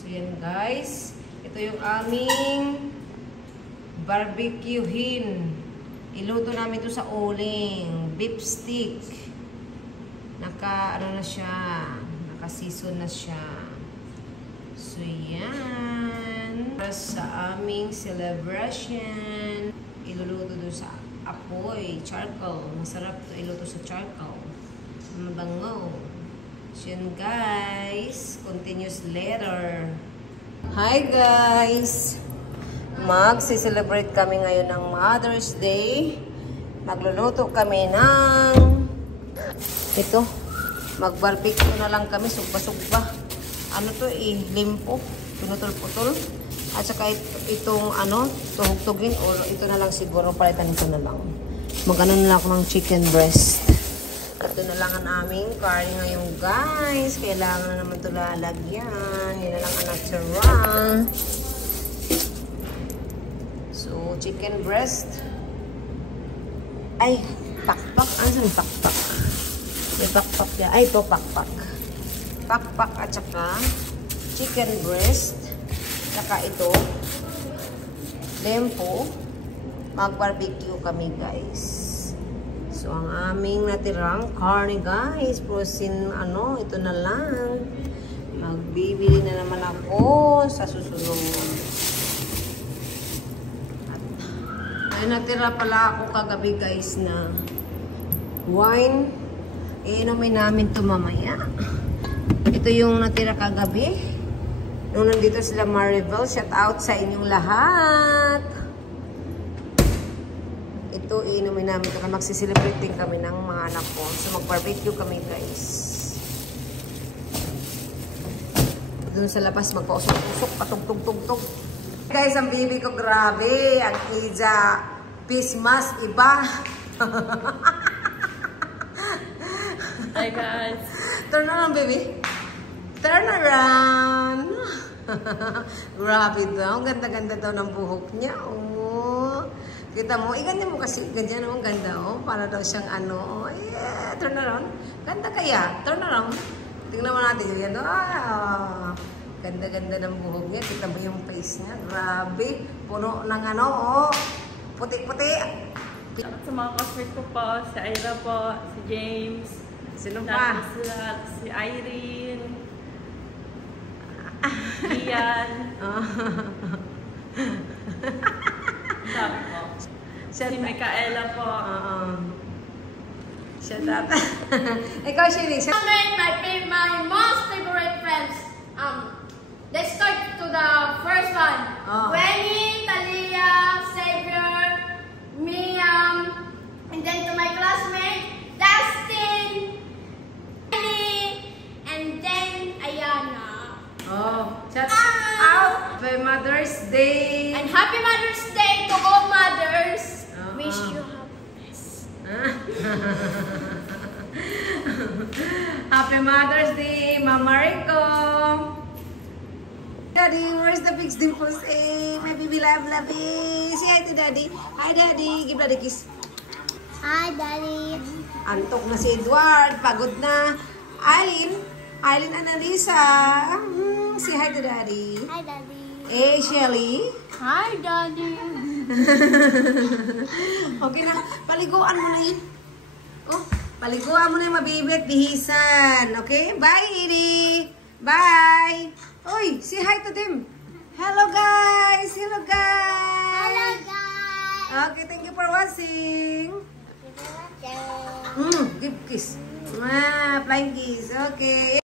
So, yan guys. Ito yung aming barbecuehin. Iluto namin ito sa uling. Beef stick. Ano na siya. Naka-season na siya. So, yan. Para sa aming celebration. Iluluto doon sa apoy. Charcoal. Masarap ito iluto sa charcoal. Mabango. So, yan guys. Continuous later. Hi guys! Magsi-celebrate kami ngayon ng Mother's Day. Magluluto kami ng ito. Mag-barbecue na lang kami. Sugba-sugba. Ano to eh? Limpo. Pinutol-putol. At saka itong tuhog-tugin. O ito na lang siguro. Palitan ito na lang. Mag-ano na lang ako ng chicken breast. Ito na lang ang aming curry ngayon guys. Kailangan na naman ito lalagyan. Yan na lang ang natural. So, chicken breast. Ay, pakpak. Ano saan pakpak? May pakpak yan. Ay, ito pakpak. Pakpak at saka chicken breast. Saka ito. Lempo. Mag-barbecue kami guys. So, ang aming natirang karne guys, prosin, ito na lang. Magbibili na naman ako sa susunod. At, ay natira pala ako kagabi guys na wine. Iinumin namin ito mamaya. Ito yung natira kagabi. Nung nandito sila Maribel, shout out sa inyong lahat. Ito, iinumin namin ito. Magsiselebrate din kami ng mga anak ko. So, mag-barbecue kami, guys. Doon sa labas, magpausok-usok, patug-tug-tug-tug. Guys, ang baby ko, grabe. Ang Ija, Pismas, iba. Hi, guys. Turn around, baby. Turn around. Grabe daw. Ang ganda-ganda daw ng buhok niya. Oh. Kita mo, ganyan mo kasi, ganyan naman ganda, oh. Para daw siyang yeah, turn around. Ganda kaya, turn around. Tingnan mo natin yun, ah. Ganda-ganda ng buhok niya. Kita mo yung face niya, grabe. Puno ng puti-puti. Sa mga classmates ko po, si Ira po, si James. Sino pa? Si Irene. Ian. Sabi po. Si Micaela po. Shut up. Ikaw, Shirley. My most favorite friends. Let's start to the first one. Wenny, Talia, Xavier, Miriam, and then to my classmate, Dustin, Annie, and then Ayana. Shout out for Mother's Day. And happy Mother's Day to all mothers. Wish you happiness. Happy Mother's Day, Mama Rico. Daddy, where's the big dimples? Hey, my baby lovey. Say hi to Daddy. Hi, Daddy. Give Daddy a kiss. Hi, Daddy. Antok na si Edward. Pagod na. Aileen Annalisa. Say hi to Daddy. Hi, Daddy. Hey, Shelly. Hi, Daddy. Okay na. Paliguan mo na yun. Oh, paliguan mo na yung mabibi at bihisan. Okay? Bye, Edie. Bye. Oy, say hi to them. Hello, guys. Hello, guys. Hello, guys. Okay, thank you for watching. Give kiss. Flying kiss. Okay.